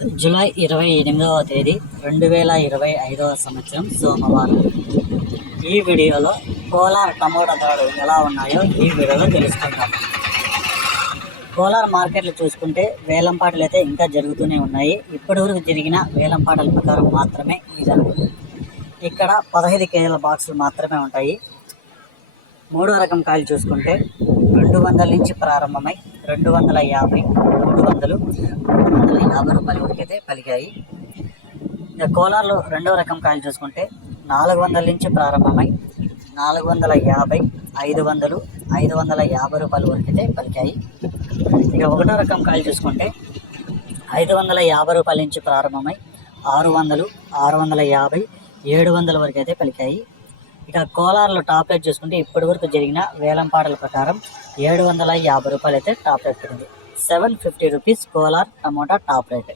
July 28వ తేదీ 2025 సంవత్సరం సోమవారం. ఈ వీడియోలో కోలార్ టమోటా ధరలు ఎలా ఉన్నాయో ఈ వీడియోలో తెలుసుకుంటాం. కోలార్ మార్కెట్లు చూసుకుంటే వేలంపాటలు అయితే ఇంకా జరుగుతూనే ఉన్నాయి. ఇప్పటివరకు జరిగిన వేలంపాటల ప్రకారం మాత్రమే ఈ జరుగుతుంది. ఇక్కడ 15 కేజీల బాక్సులు మాత్రమే ఉంటాయి. మూడో రకం కాయలు చూసుకుంటే 200 నుంచి ప్రారంభమై 250, 300, 350 రూపాయల వరకు అయితే పలికాయి. కోలార్లో రెండవ రకం కాయలు చూసుకుంటే 400 నుంచి ప్రారంభమై 450, 500, 550 రూపాయల వరకు అయితే పలికాయి. ఇక ఒకటో రకం కాయలు చూసుకుంటే 550 రూపాయల నుంచి ప్రారంభమై 600, 650, 700 వరకు అయితే పలికాయి. ఇక కోలార్లో టాప్ రేట్ చూసుకుంటే ఇప్పటి వరకు జరిగిన వేలంపాటల ప్రకారం 750 రూపాయలు అయితే టాప్ రేట్ పడింది. 750 rupees Kolar tomato top rate.